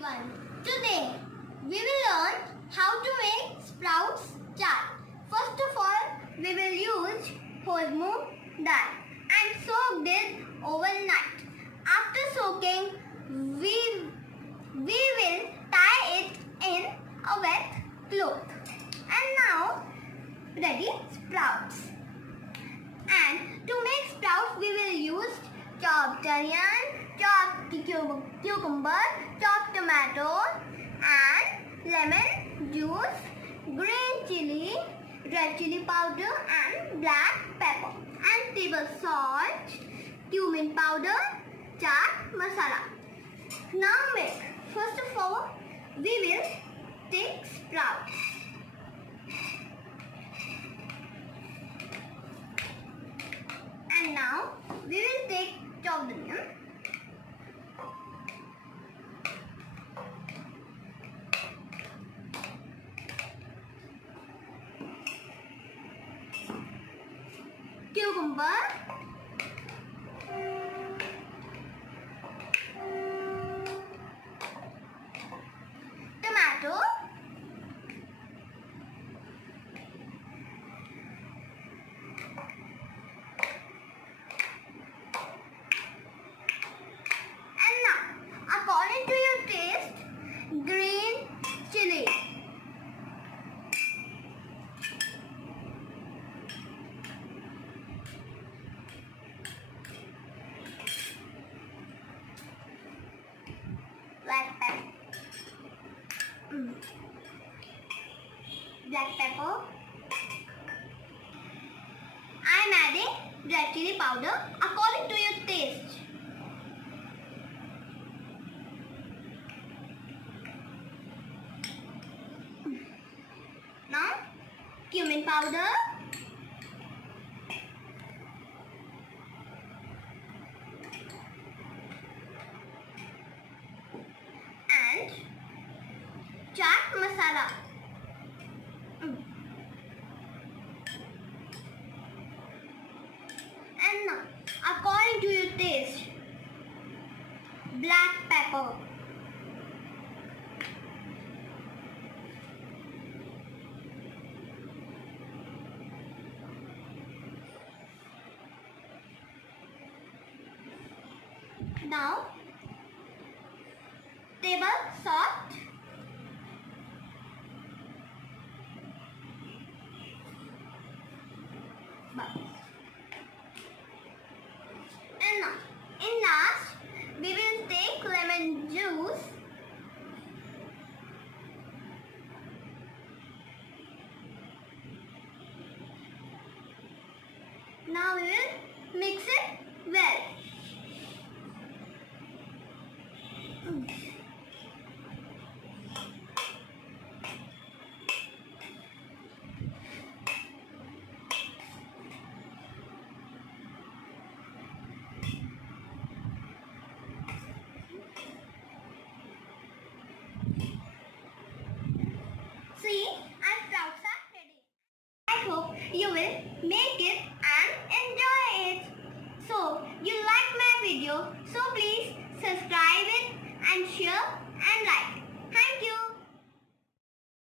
everyone. Today we will learn how to make Sprouts Chaat. First of all, we will use whole moong dal and soak it overnight. After soaking, we will tie it in a wet cloth. And now ready sprouts. And to make sprouts, we will use chopped onion, chopped cucumber, chopped tomato and lemon juice, green chili, red chili powder and black pepper and table salt, cumin powder, chaat masala. Now make. First of all, we will take sprouts. And now we will take chopped onion. Cucumber. Tomato. According to your taste, green chili. Black pepper. Black pepper. I am adding red chili powder according to your taste. Now, cumin powder, and chaat masala. And now, according to your taste, black pepper. Now, table salt, and now, in last, we will take lemon juice. Now we will mix it well. See, our sprouts are ready. I hope you will make it and enjoy it. So, you like my video, so please subscribe it and share and like. Thank you.